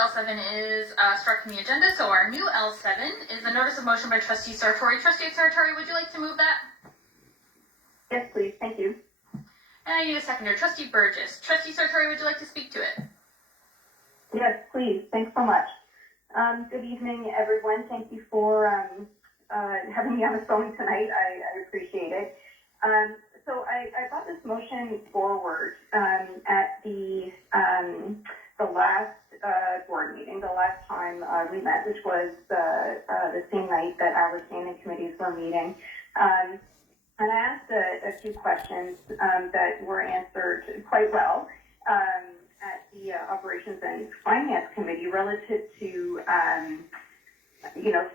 L7 is struck from the agenda, so our new L7 is the notice of motion by Trustee Sartori. Trustee Sartori, would you like to move that? Yes, please. Thank you. And I need a seconder. Trustee Burgess. Trustee Sartori, would you like to speak to it? Yes, please. Thanks so much. Good evening, everyone. Thank you for having me on the phone tonight. I appreciate it. So I brought this motion forward at the last board meeting, the last time we met, which was the same night that our standing committees were meeting. And I asked a few questions that were answered quite well at the Operations and Finance Committee relative to,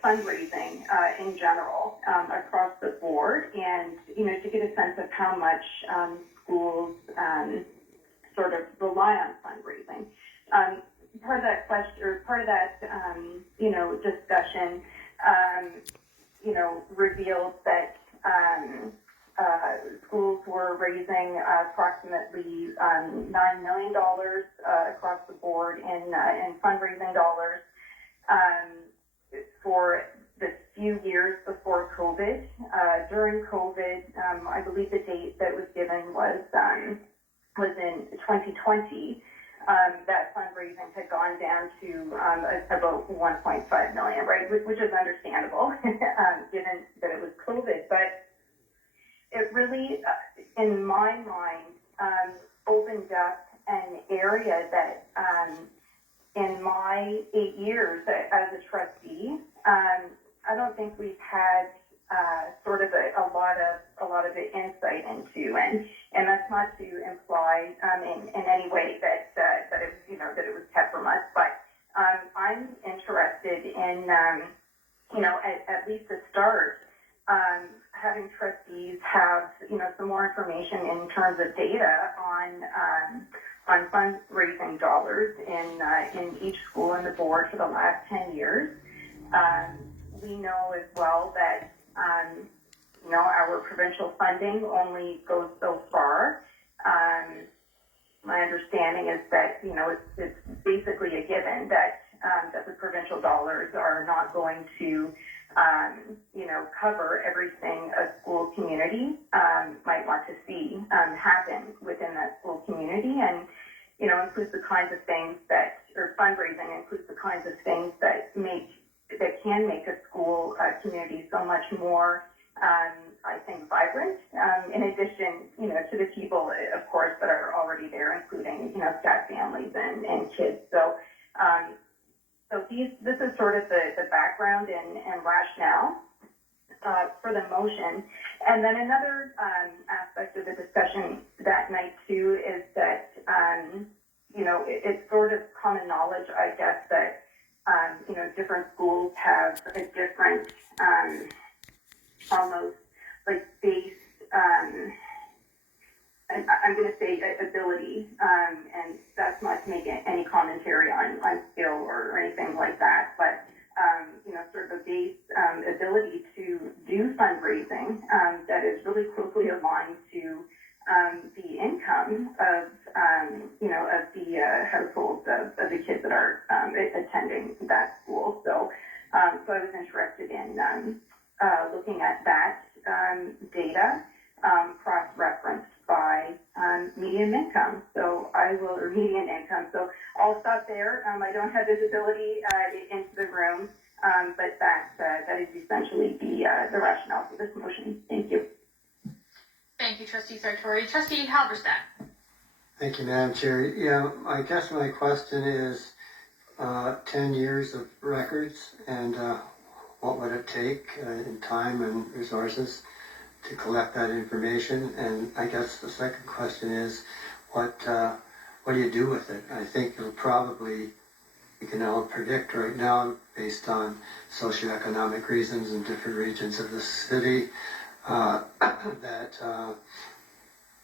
fundraising in general across the board, and, to get a sense of how much schools sort of rely on fundraising. Part of that question, or part of that, discussion, revealed that schools were raising approximately $9 million across the board in fundraising dollars for the few years before COVID. During COVID, I believe the date that was given was in 2020. That fundraising had gone down to about 1.5 million, right, which is understandable given that it was COVID. But it really, in my mind, opened up an area that in my 8 years as a trustee, I don't think we've had sort of a lot of insight into, and that's not to imply in any way that it was kept from us, but I'm interested in at least to start having trustees have some more information in terms of data on fundraising dollars in each school and the board for the last 10 years. We know as well that our provincial funding only goes so far. My understanding is that it's basically a given that the provincial dollars are not going to cover everything a school community might want to see happen within that school community, and includes the kinds of things or fundraising includes the kinds of things that can make a school community so much more, I think, vibrant. In addition, to the people, of course, that are already there, including staff, families, and kids. So this is sort of the background and rationale for the motion. And then another aspect of the discussion that night too is that it's sort of common knowledge, I guess, that different schools have a different almost like base. I'm going to say ability, and that's not to make any commentary on skill or anything like that, but sort of a base ability to do fundraising that is really closely aligned to the income of the households of the kids that are attending that school. So I was interested in looking at that data cross-referenced by median income. Or median income. So I'll stop there. I don't have visibility into the room, but that is essentially the rationale for this motion. Thank you. Thank you, Trustee Sartori. Trustee Halberstadt. Thank you, Madam Chair. Yeah, I guess my question is 10 years of records, and what would it take in time and resources to collect that information? And I guess the second question is, what do you do with it? I think it'll probably, you can all predict right now, based on socioeconomic reasons in different regions of the city, that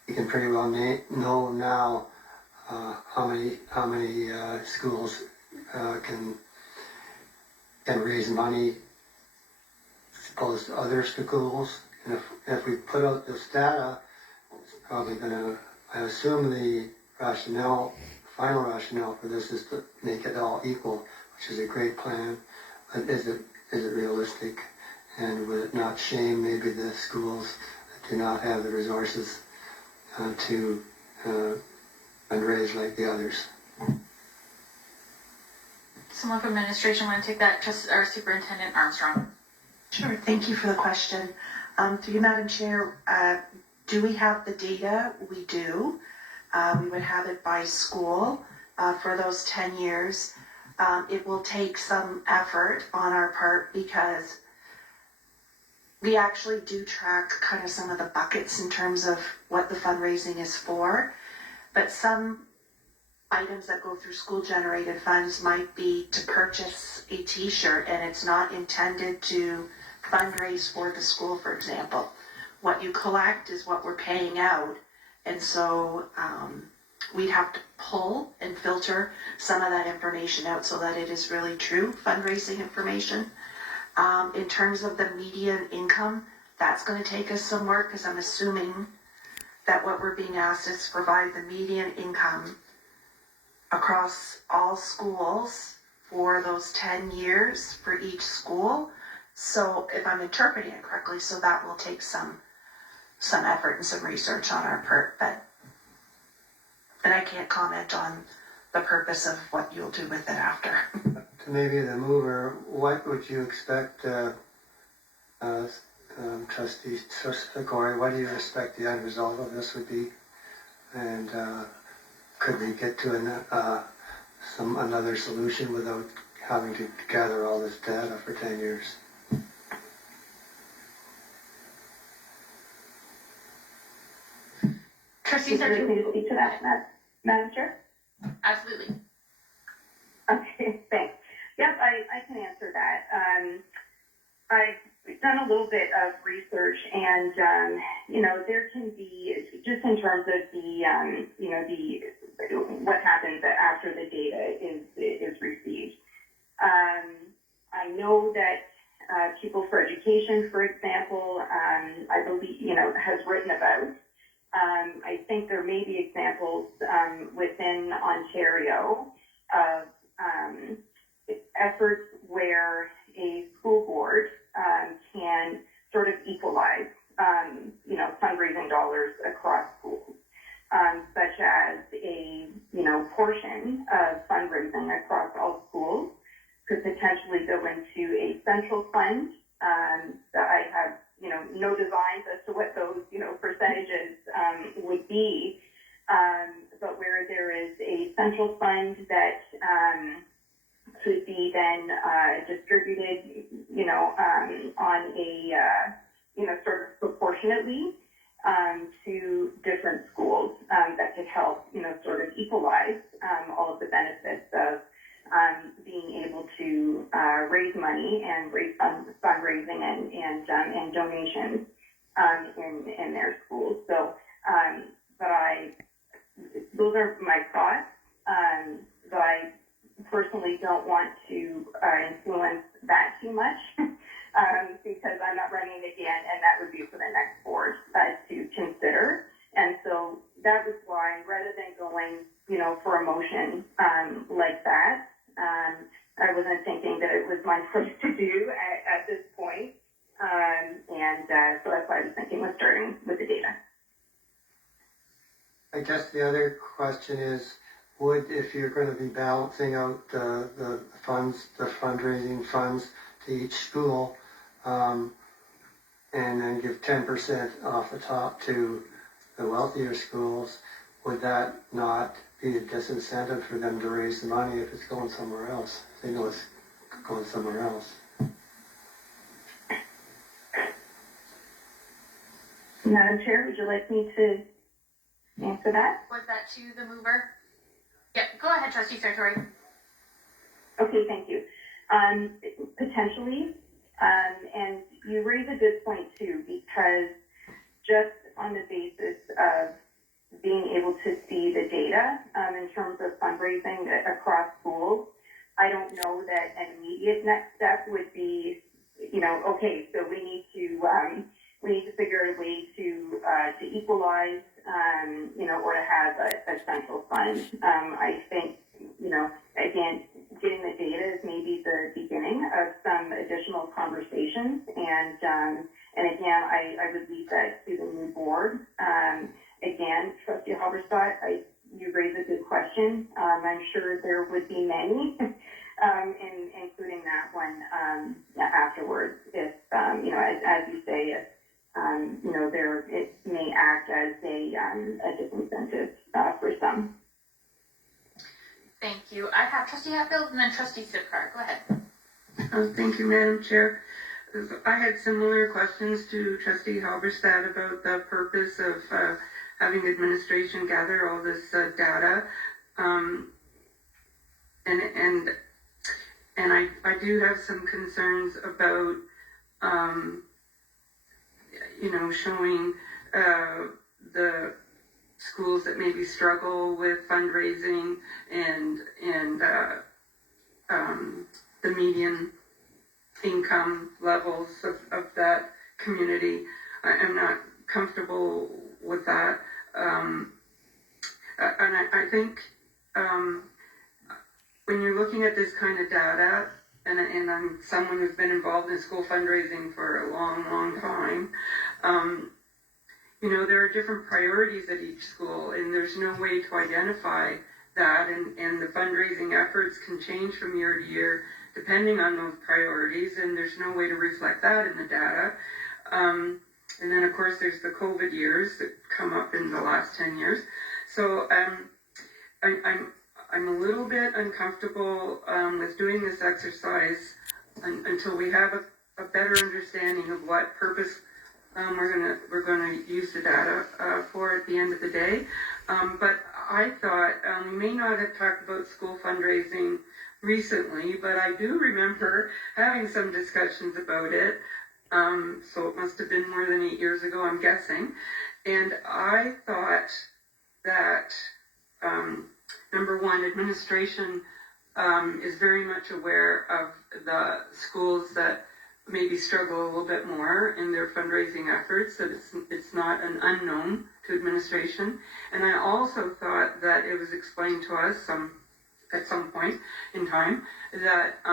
you can pretty well know now how many schools can raise money as opposed to other schools. And if we put out this data, it's probably going to, I assume the rationale final rationale for this is to make it all equal, which is a great plan. But is it realistic? And would it not shame maybe the schools that do not have the resources to fundraise like the others? Someone from administration want to take that, or Superintendent Armstrong? Sure, thank you for the question. Through you, Madam Chair, do we have the data? We do. We would have it by school for those 10 years. It will take some effort on our part because we actually do track kind of some of the buckets in terms of what the fundraising is for, but some items that go through school-generated funds might be to purchase a t-shirt and it's not intended to fundraise for the school, for example. What you collect is what we're paying out, and so we'd have to pull and filter some of that information out so that it is really true fundraising information. In terms of the median income, that's going to take us some work because I'm assuming that what we're being asked is to provide the median income across all schools for those 10 years for each school. So if I'm interpreting it correctly, so that will take some effort and some research on our part, and I can't comment on the purpose of what you'll do with it after. To maybe the mover, what would you expect, Trustee Corey, what do you expect the end result of this would be? And could we get to another solution without having to gather all this data for 10 years? Trustees, Would you like me to speak to that, Madam Chair? absolutely. Okay, thanks. Yep, I can answer that. I've done a little bit of research, and there can be, just in terms of the what happens after the data is received. I know that People for Education, for example, I believe has written about. I think there may be examples within Ontario of efforts where a school board can sort of equalize, fundraising dollars across schools, such as a, portion of fundraising across all schools could potentially go into a central fund. That I have, no designs as to what those, percentages would be, but where there is a central fund that could be then distributed, on a, sort of proportionately to different schools that could help, sort of equalize all of the benefits of being able to raise money and raise fundraising and donations in their schools. So, those are my thoughts. But I personally don't want to influence that too much because I'm not running again, and that would be for the next board to consider. And so that was why, rather than going, for a motion like that, I wasn't thinking that it was my place to do at this point. So that's why I was thinking of starting with the data. I guess the other question is, if you're going to be balancing out the funds, the fundraising funds to each school, and then give 10% off the top to the wealthier schools, would that not be a disincentive for them to raise the money if it's going somewhere else? They know it's going somewhere else. Madam Chair, would you like me to answer that? Was that to the mover? Yeah, go ahead, Trustee Sartori. Okay, thank you. Potentially, and you raise a good point too, because just on the basis of being able to see the data in terms of fundraising across schools, I don't know that an immediate next step would be, okay, so we need to figure out a way to equalize or to have a central fund. I think, again, getting the data is maybe the beginning of some additional conversations, and again, I would leave that to the new board. Again, Trustee Halberstadt, you raised a good question. I'm sure there would be many, including that one afterwards. If as you say, if it may act as a disincentive for some. Thank you. I have Trustee Hatfield and then Trustee Sipcar. Go ahead. Thank you, Madam Chair. I had similar questions to Trustee Halberstadt about the purpose of having administration gather all this data, and I do have some concerns about showing the schools that maybe struggle with fundraising and the median income levels of that community. I'm not comfortable with that. And I think when you're looking at this kind of data, and I'm someone who's been involved in school fundraising for a long, long time, there are different priorities at each school, and there's no way to identify that, and the fundraising efforts can change from year to year depending on those priorities, and there's no way to reflect that in the data. And then, of course, there's the COVID years that come up in the last 10 years. So I'm a little bit uncomfortable with doing this exercise until we have a better understanding of what purpose we're gonna use the data for at the end of the day. But I thought we may not have talked about school fundraising recently, but I do remember having some discussions about it. So it must have been more than 8 years ago, I'm guessing. And I thought that, number one, administration is very much aware of the schools that maybe struggle a little bit more in their fundraising efforts, that it's not an unknown to administration. And I also thought that it was explained to us at some point in time that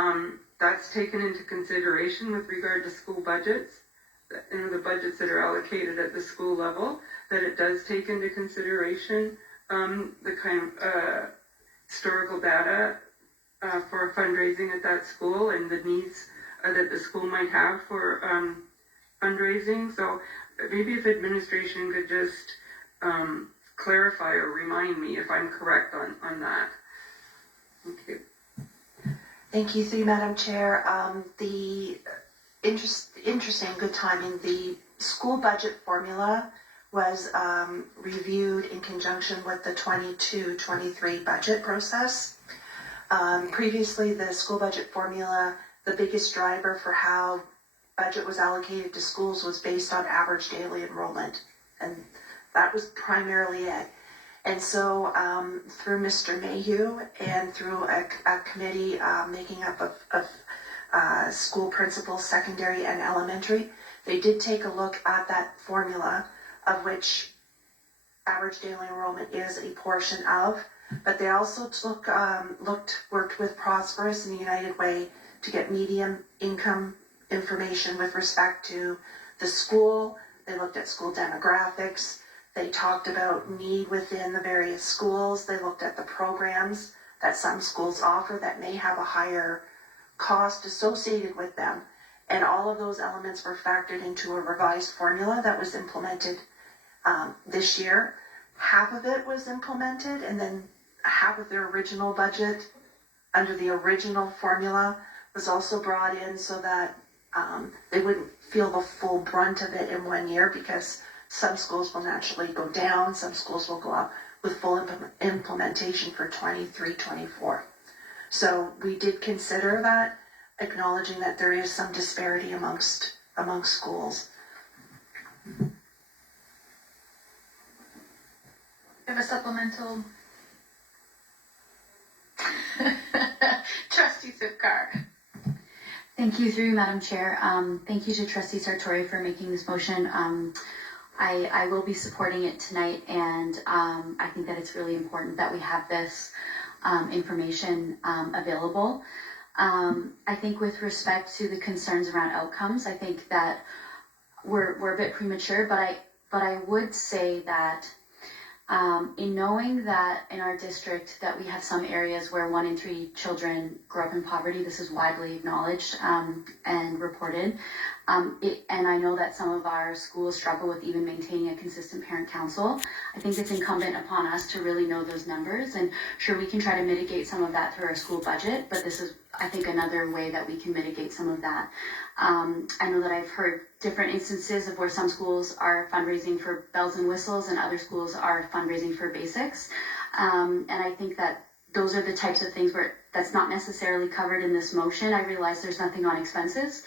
that's taken into consideration with regard to school budgets, the budgets that are allocated at the school level, that it does take into consideration the kind of historical data for fundraising at that school and the needs that the school might have for fundraising. So maybe if administration could just clarify or remind me if I'm correct on that. Thank you. Thank you, through Madam Chair. The interesting, good timing. The school budget formula was reviewed in conjunction with the 22-23 budget process. Previously, the school budget formula, the biggest driver for how budget was allocated to schools was based on average daily enrollment, and that was primarily it. And so through Mr. Mayhew and through a committee making up of school principals, secondary and elementary, they did take a look at that formula, of which average daily enrollment is a portion of, but they also worked with Prosperous and United Way to get median income information with respect to the school. They looked at school demographics. They talked about need within the various schools. They looked at the programs that some schools offer that may have a higher cost associated with them. And all of those elements were factored into a revised formula that was implemented this year. Half of it was implemented, and then half of their original budget under the original formula was also brought in so that they wouldn't feel the full brunt of it in 1 year, because some schools will naturally go down, some schools will go up with full implementation for 23-24. So we did consider that, acknowledging that there is some disparity amongst schools. You have a supplemental? Trustee Sipcar. Thank you, through Madam Chair. Thank you to Trustee Sartori for making this motion. I will be supporting it tonight, and I think that it's really important that we have this information available. I think with respect to the concerns around outcomes, I think that we're a bit premature, but I would say that in knowing that in our district that we have some areas where 1 in 3 children grow up in poverty, this is widely acknowledged and reported. And I know that some of our schools struggle with even maintaining a consistent parent council. I think it's incumbent upon us to really know those numbers, and sure, we can try to mitigate some of that through our school budget, but this is, I think, another way that we can mitigate some of that. I know that I've heard different instances of where some schools are fundraising for bells and whistles and other schools are fundraising for basics. And I think that those are the types of things where that's not necessarily covered in this motion. I realize there's nothing on expenses.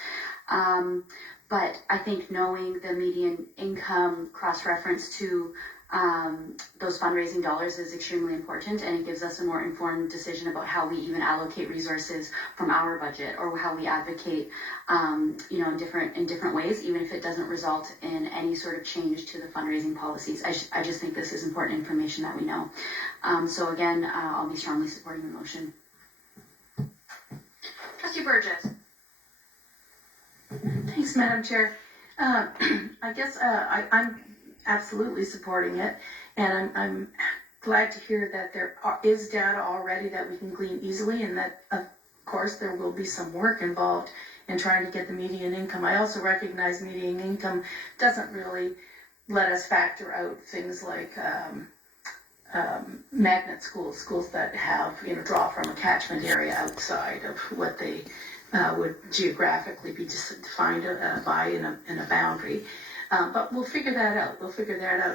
But I think knowing the median income cross-reference to those fundraising dollars is extremely important, and it gives us a more informed decision about how we even allocate resources from our budget, or how we advocate, in different ways, even if it doesn't result in any sort of change to the fundraising policies. I just think this is important information that we know. So again, I'll be strongly supporting the motion. Trustee Burgess. Thanks, Madam Chair. I guess I'm absolutely supporting it, and I'm glad to hear that there is data already that we can glean easily, and that, of course, there will be some work involved in trying to get the median income. I also recognize median income doesn't really let us factor out things like magnet schools that have, draw from a catchment area outside of what they would geographically be defined by in a boundary. But we'll figure that out.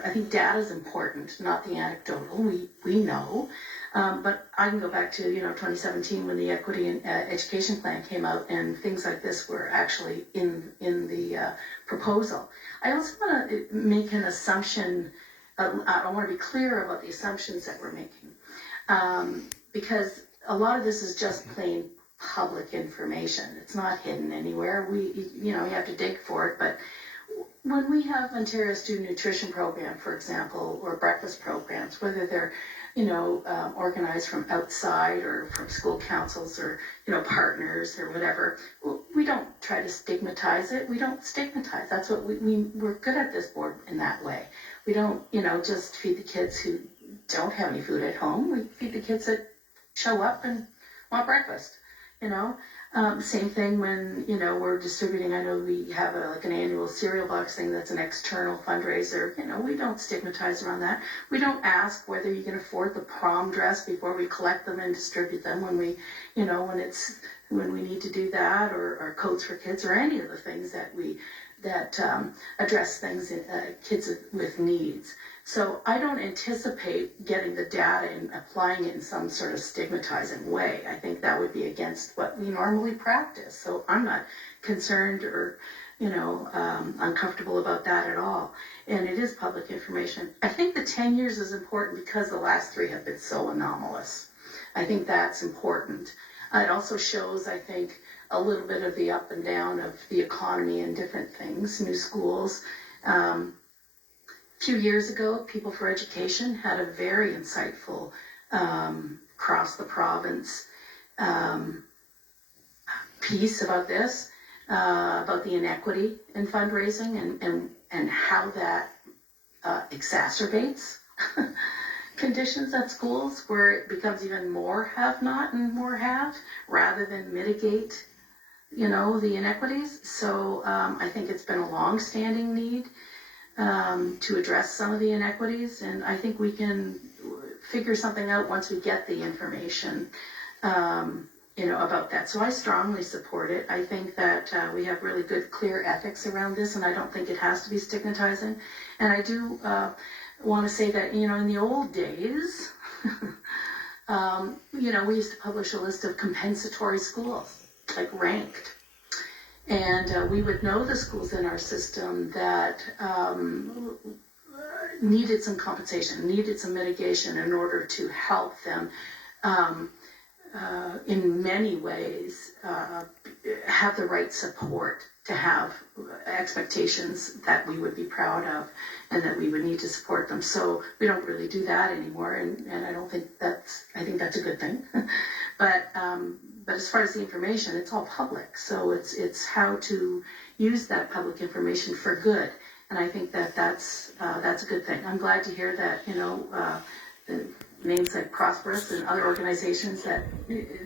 I think data is important, not the anecdotal. We know. But I can go back to, 2017 when the Equity and Education Plan came out, and things like this were actually in the proposal. I also want to make an assumption. I want to be clear about the assumptions that we're making. Because a lot of this is just plain public information. It's not hidden anywhere. You have to dig for it. But when we have Ontario Student Nutrition Program, for example, or breakfast programs, whether they're, organized from outside or from school councils or, partners or whatever, we don't try to stigmatize it. We don't stigmatize. That's what we're good at this board in that way. We don't, just feed the kids who don't have any food at home. We feed the kids that show up and want breakfast. Same thing when, we're distributing. I know we have an annual cereal box thing that's an external fundraiser. We don't stigmatize around that. We don't ask whether you can afford the prom dress before we collect them and distribute them when we need to do that, or coats for kids, or any of the things that address things kids with needs. So I don't anticipate getting the data and applying it in some sort of stigmatizing way. I think that would be against what we normally practice. So I'm not concerned or, uncomfortable about that at all. And it is public information. I think the 10 years is important because the last 3 have been so anomalous. I think that's important. It also shows, I think, a little bit of the up and down of the economy and different things, new schools. A few years ago, People for Education had a very insightful across the province piece about this, about the inequity in fundraising and how that exacerbates conditions at schools where it becomes even more have-not and more have, rather than mitigate, the inequities. So I think it's been a long-standing need to address some of the inequities, and I think we can figure something out once we get the information, about that. So I strongly support it. I think that we have really good, clear ethics around this, and I don't think it has to be stigmatizing. And I do want to say that, in the old days, we used to publish a list of compensatory schools, like ranked. And we would know the schools in our system that needed some compensation, needed some mitigation in order to help them in many ways, have the right support to have expectations that we would be proud of and that we would need to support them. So we don't really do that anymore, and I don't think I think that's a good thing. But as far as the information, it's all public, so it's how to use that public information for good, and I think that's a good thing. I'm glad to hear that, the names like Prosperous and other organizations that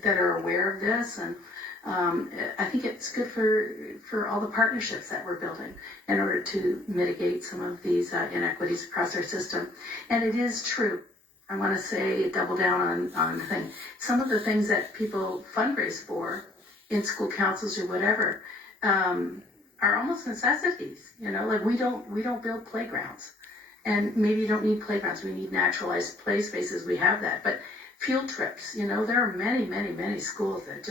are aware of this, and I think it's good for all the partnerships that we're building in order to mitigate some of these inequities across our system. And it is true. I want to say, double down on the thing. Some of the things that people fundraise for in school councils or whatever are almost necessities. Like we don't build playgrounds. And maybe you don't need playgrounds. We need naturalized play spaces. We have that. But field trips, there are many, many, many schools that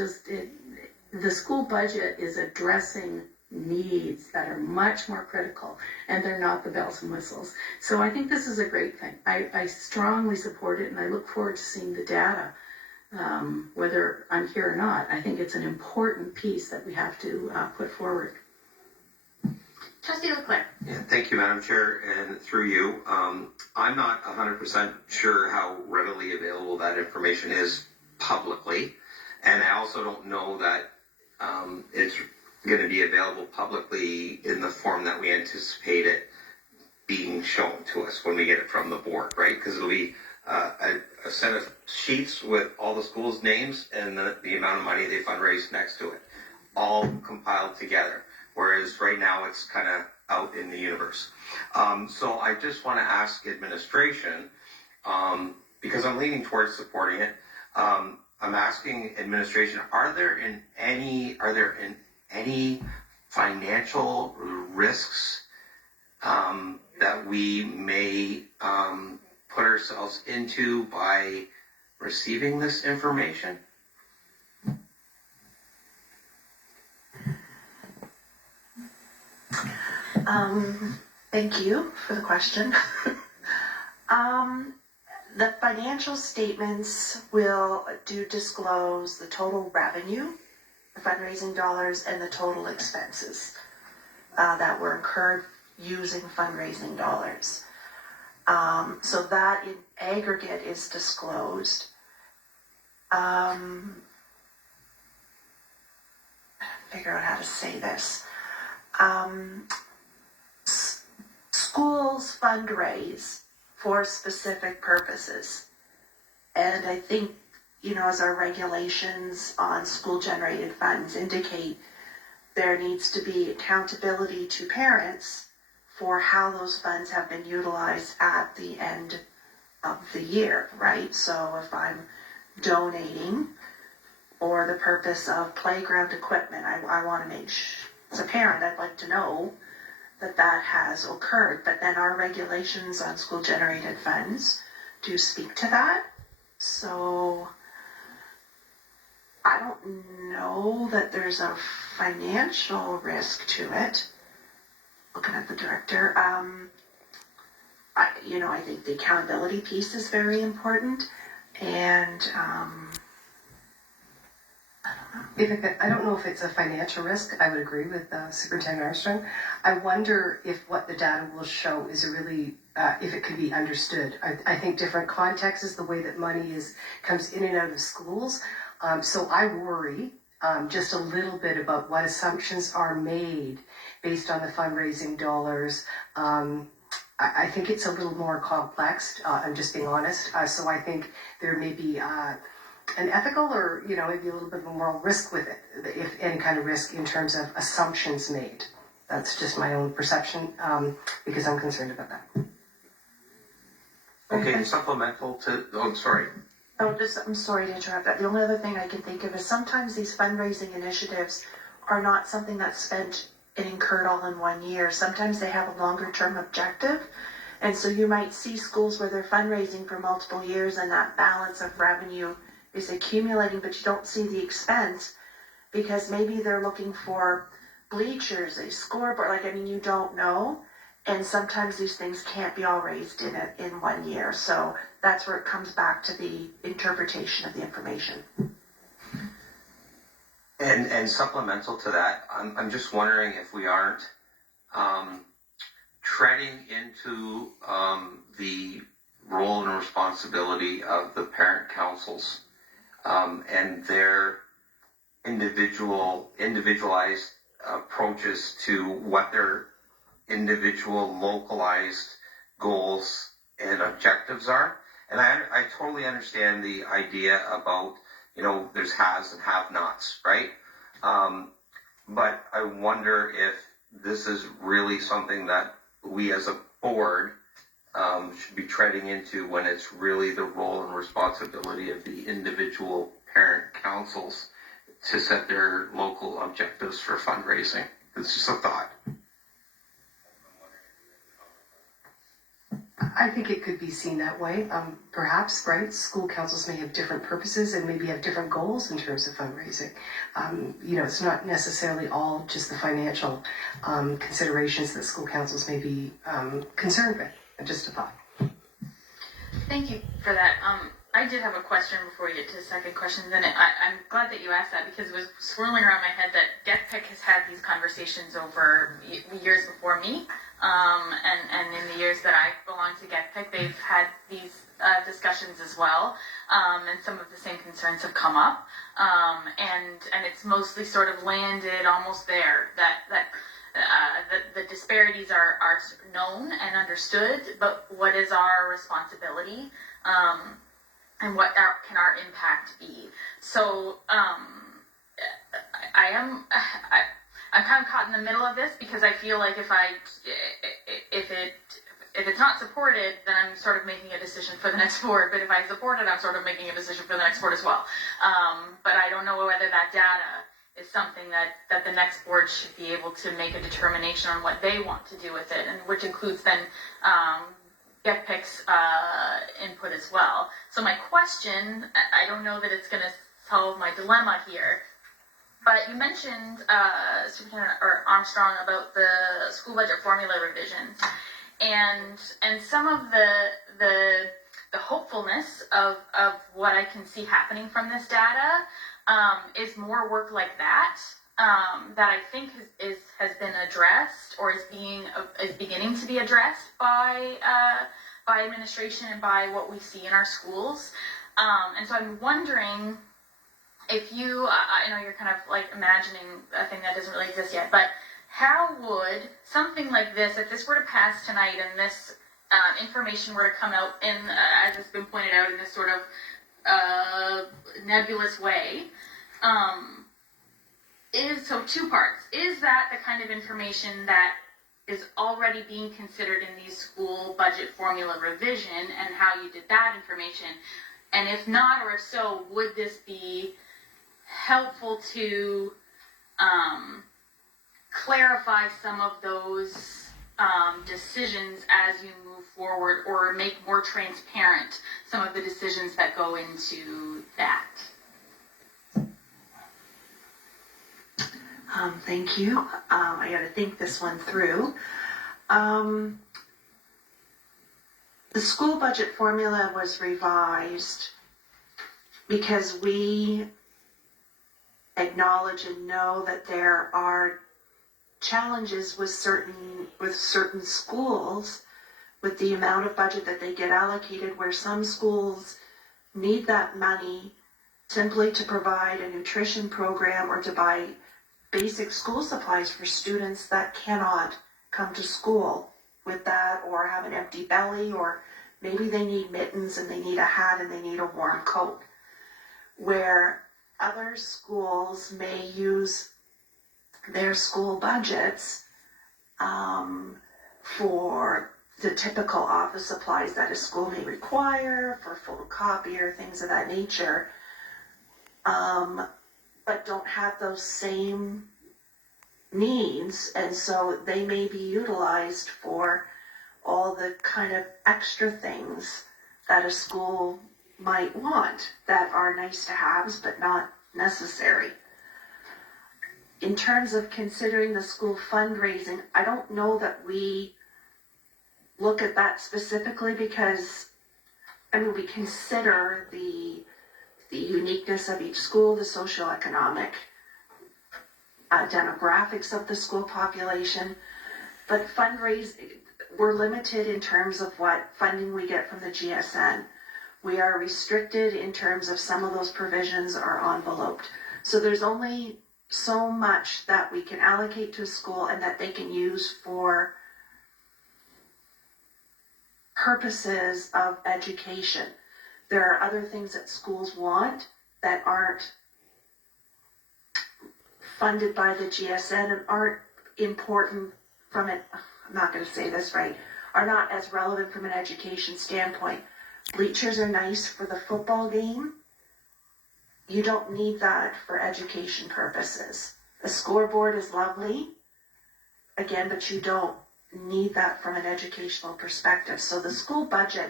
the school budget is addressing needs that are much more critical, and they're not the bells and whistles. So I think this is a great thing. I strongly support it, and I look forward to seeing the data, whether I'm here or not. I think it's an important piece that we have to put forward. Trustee Leclerc. Yeah, thank you, Madam Chair, and through you. I'm not 100% sure how readily available that information is publicly, and I also don't know that it's going to be available publicly in the form that we anticipate it being shown to us when we get it from the board, right? Because it'll be a set of sheets with all the schools' names and the amount of money they fundraise next to it, all compiled together. Whereas right now it's kind of out in the universe. So I just want to ask administration, because I'm leaning towards supporting it. I'm asking administration: are there any financial risks that we may put ourselves into by receiving this information? Thank you for the question. The financial statements will disclose the total revenue, the fundraising dollars, and the total expenses that were incurred using fundraising dollars. So that in aggregate is disclosed. Figure out how to say this. Schools fundraise for specific purposes. And I think, as our regulations on school-generated funds indicate, there needs to be accountability to parents for how those funds have been utilized at the end of the year, right? So if I'm donating for the purpose of playground equipment, I want to make sure, as a parent, I'd like to know that has occurred. But then our regulations on school-generated funds do speak to that. So I don't know that there's a financial risk to it. Looking at the director, I think the accountability piece is very important, and I don't know if it's a financial risk. I would agree with Superintendent Armstrong. I wonder if what the data will show is really, if it can be understood. I think different contexts is the way that money comes in and out of schools. So I worry just a little bit about what assumptions are made based on the fundraising dollars. I think it's a little more complex. I'm just being honest. So I think there may be an ethical or, maybe a little bit of a moral risk with it, if any kind of risk in terms of assumptions made. That's just my own perception, because I'm concerned about that. Okay, supplemental to, sorry. I'm sorry to interrupt that. The only other thing I can think of is sometimes these fundraising initiatives are not something that's spent and incurred all in one year. Sometimes they have a longer term objective. And so you might see schools where they're fundraising for multiple years and that balance of revenue is accumulating, but you don't see the expense because maybe they're looking for bleachers, a scoreboard, you don't know. And sometimes these things can't be all raised in 1 year. So that's where it comes back to the interpretation of the information. And supplemental to that, I'm just wondering if we aren't treading into the role and responsibility of the parent councils and their individualized approaches to what their individual localized goals and objectives are. And I totally understand the idea about, there's haves and have-nots, right? But I wonder if this is really something that we as a board should be treading into when it's really the role and responsibility of the individual parent councils to set their local objectives for fundraising. It's just a thought. I think it could be seen that way. Perhaps, right, school councils may have different purposes and maybe have different goals in terms of fundraising. It's not necessarily all just the financial considerations that school councils may be concerned with. Just a thought. Thank you for that. I did have a question before we get to the second question. Then I'm glad that you asked that because it was swirling around my head that GECDSB has had these conversations over years before me. And in the years that I've belonged to GECDSB, they've had these discussions as well. And some of the same concerns have come up. And it's mostly sort of landed almost there, that the disparities are known and understood, but what is our responsibility? And what can our impact be? So I'm kind of caught in the middle of this because I feel like if it's not supported, then I'm sort of making a decision for the next board. But if I support it, I'm sort of making a decision for the next board as well. But I don't know whether that data is something that the next board should be able to make a determination on what they want to do with it, and which includes then GECDSB's input as well. So my question, I don't know that it's going to solve my dilemma here, but you mentioned Superintendent Armstrong about the school budget formula revisions, and some of the hopefulness of what I can see happening from this data is more work like that that I think has been addressed or is beginning to be addressed by administration and by what we see in our schools. And so I'm wondering if you, I know you're kind of like imagining a thing that doesn't really exist yet, but how would something like this, if this were to pass tonight and this information were to come out in, as has been pointed out, in this sort of nebulous way, so two parts. Is that the kind of information that is already being considered in these school budget formula revision, and how you did that information? And if not, or if so, would this be helpful to clarify some of those decisions as you move forward, or make more transparent some of the decisions that go into that? Thank you. I got to think this one through. The school budget formula was revised because we acknowledge and know that there are challenges with certain schools with the amount of budget that they get allocated, where some schools need that money simply to provide a nutrition program or to buy basic school supplies for students that cannot come to school with that, or have an empty belly, or maybe they need mittens and they need a hat and they need a warm coat. Where other schools may use their school budgets for the typical office supplies that a school may require, for photocopier, things of that nature, but don't have those same needs, and so they may be utilized for all the kind of extra things that a school might want that are nice to haves but not necessary. In terms of considering the school fundraising, I don't know that we look at that specifically, because we consider the uniqueness of each school, the socioeconomic demographics of the school population. But we're limited in terms of what funding we get from the GSN. We are restricted in terms of some of those provisions are enveloped. So there's only so much that we can allocate to a school and that they can use for purposes of education. There are other things that schools want that aren't funded by the GSN and aren't important from it. I'm not going to say this right. Are not as relevant from an education standpoint. Bleachers are nice for the football game. You don't need that for education purposes. The scoreboard is lovely, again, but you don't need that from an educational perspective. So the school budget,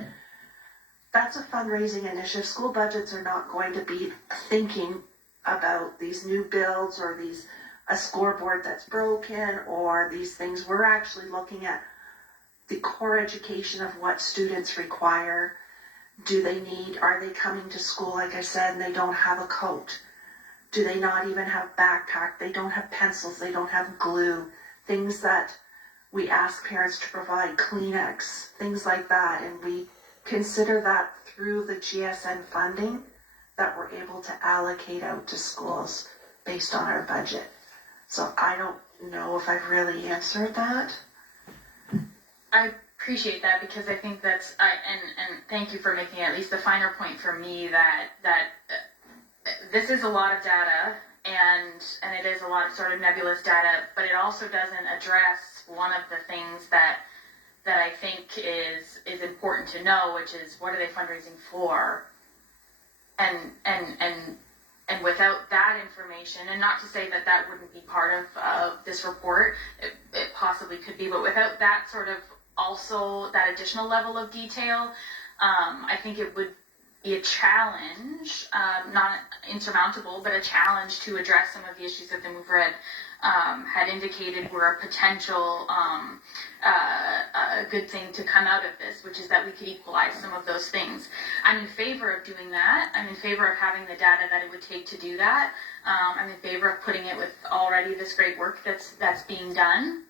that's a fundraising initiative. School budgets are not going to be thinking about these new builds or a scoreboard that's broken or these things. We're actually looking at the core education of what students require. Are they coming to school, like I said, and they don't have a coat? Do they not even have backpack? They don't have pencils, they don't have glue, things that we ask parents to provide, Kleenex, things like that, and we consider that through the GSN funding that we're able to allocate out to schools based on our budget. So I don't know if I've really answered that. I appreciate that because I think that's and thank you for making at least a finer point for me that this is a lot of data and it is a lot of sort of nebulous data, but it also doesn't address one of the things that I think is important to know, which is what are they fundraising for, and without that information, and not to say that wouldn't be part of this report, it possibly could be, but without that sort of also that additional level of detail, I think it would be a challenge, not insurmountable, but a challenge to address some of the issues that the mover had indicated were a potential a good thing to come out of this, which is that we could equalize some of those things. I'm in favor of doing that. I'm in favor of having the data that it would take to do that. I'm in favor of putting it with already this great work that's being done.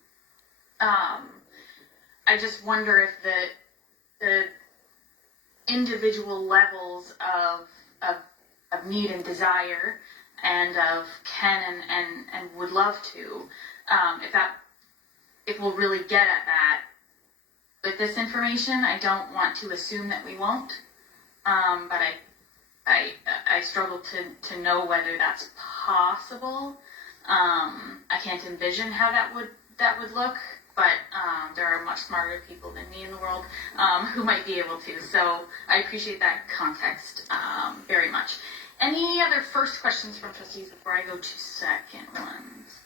I just wonder if the individual levels of need and desire and of can and would love to, if we'll really get at that with this information. I don't want to assume that we won't, but I struggle to know whether that's possible. I can't envision how that would look. But there are much smarter people than me in the world who might be able to. So I appreciate that context very much. Any other first questions from trustees before I go to second ones?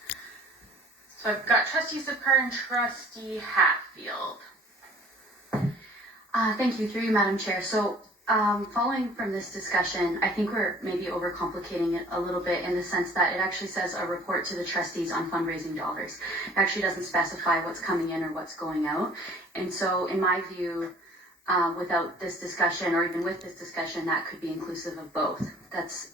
So I've got Trustee Zipcar and Trustee Hatfield. Thank you, through you, Madam Chair. So following from this discussion, I think we're maybe overcomplicating it a little bit in the sense that it actually says a report to the trustees on fundraising dollars. It actually doesn't specify what's coming in or what's going out. And so in my view, without this discussion or even with this discussion, that could be inclusive of both. That's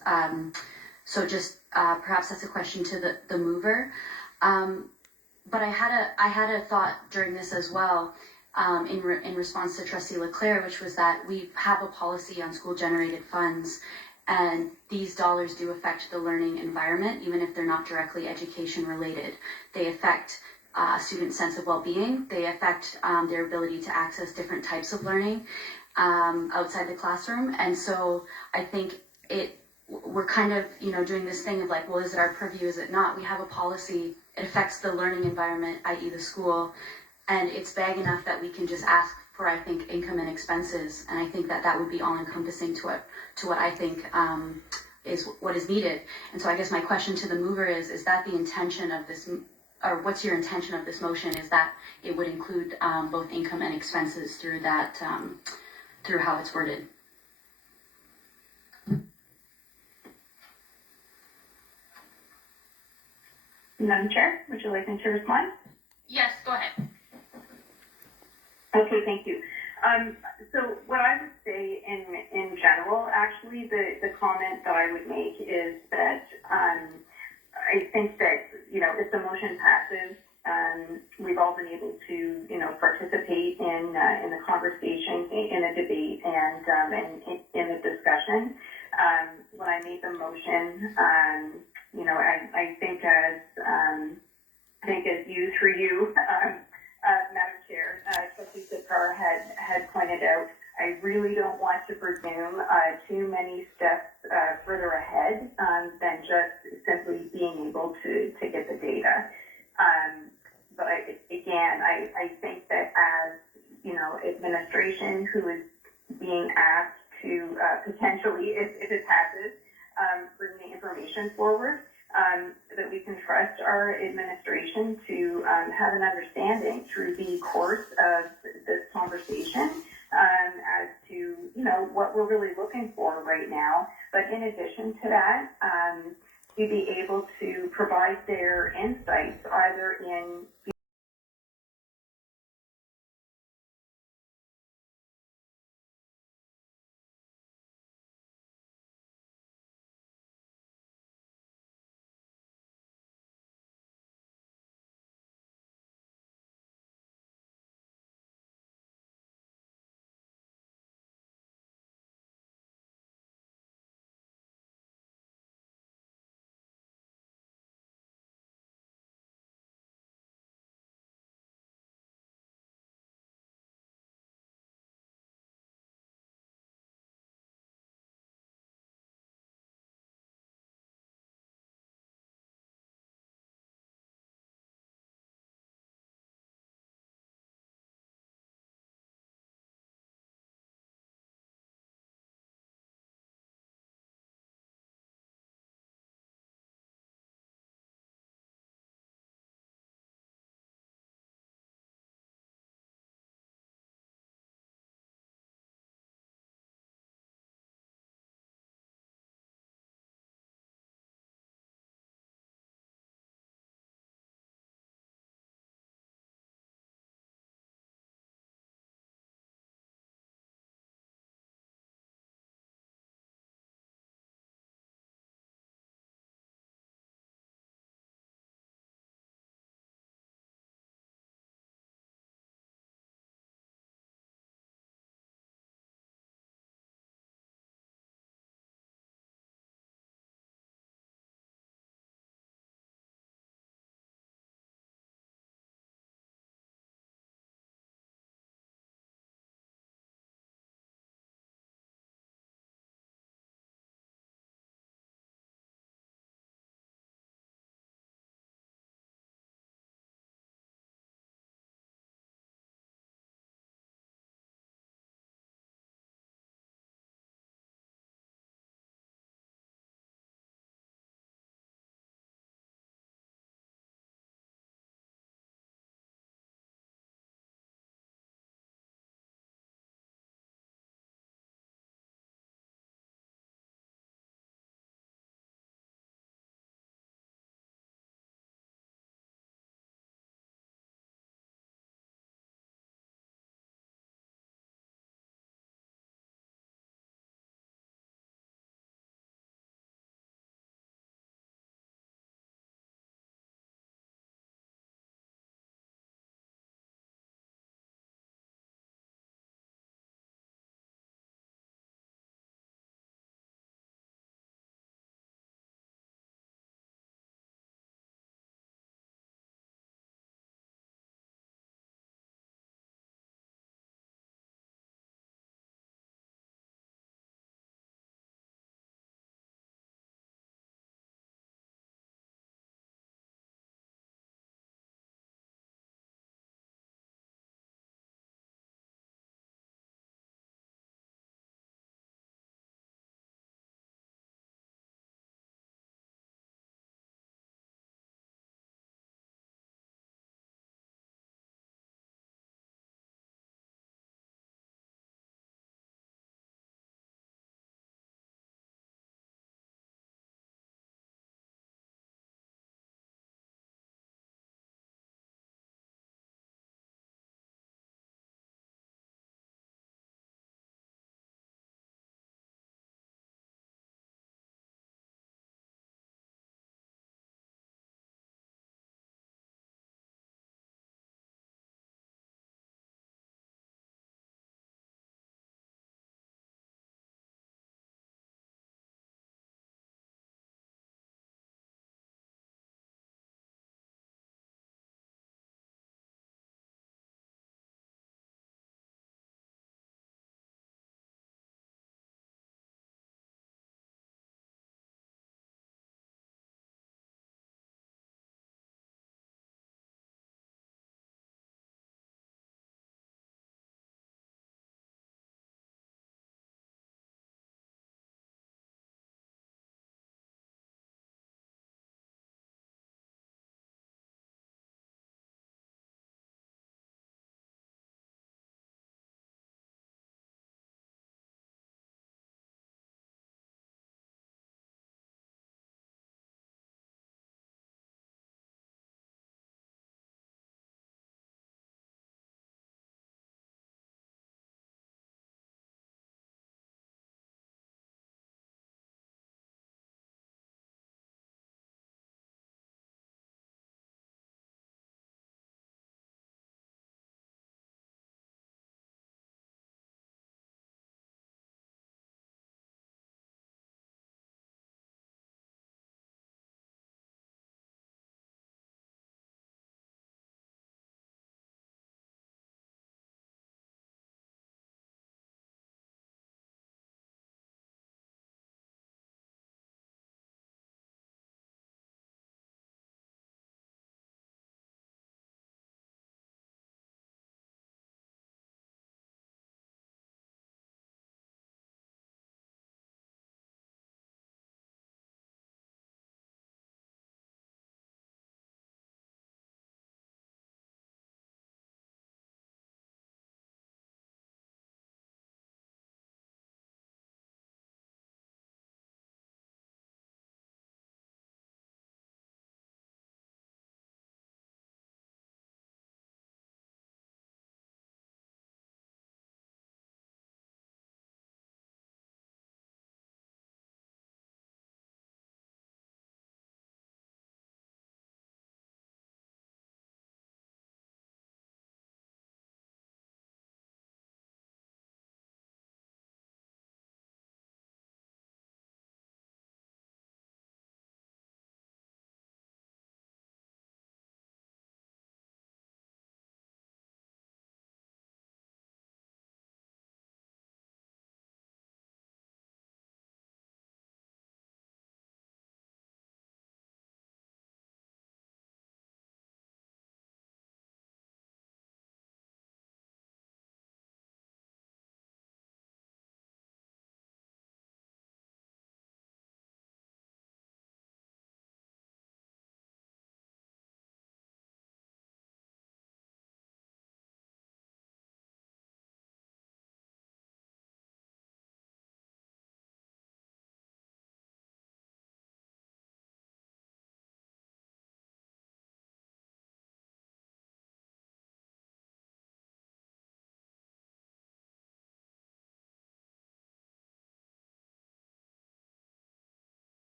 so just perhaps that's a question to the mover. But I had a thought during this as well. In response to Trustee Leclerc, which was that we have a policy on school-generated funds, and these dollars do affect the learning environment, even if they're not directly education-related. They affect students' sense of well-being. They affect their ability to access different types of learning outside the classroom. And so I think we're kind of, doing this thing of like, well, is it our purview, is it not? We have a policy. It affects the learning environment, i.e. the school. And it's vague enough that we can just ask for, I think, income and expenses. And I think that would be all-encompassing to what I think is what is needed. And so I guess my question to the mover is that the intention of this, or what's your intention of this motion? Is that it would include both income and expenses through that, through how it's worded? Madam Chair, would you like me to respond? Yes, go ahead. Okay, thank you. So what I would say in general, actually, the comment that I would make is that I think that, if the motion passes, we've all been able to, participate in the conversation, in the debate, and in the discussion. When I made the motion, I think as you, through you, Madam Chair, Trustee Sitkar had pointed out, I really don't want to presume too many steps further ahead than just simply being able to get the data. But I think that as, administration who is being asked to potentially, if it passes, bring the information forward, that we can trust our administration to have an understanding through the course of this conversation as to, what we're really looking for right now. But in addition to that, to be able to provide their insights either in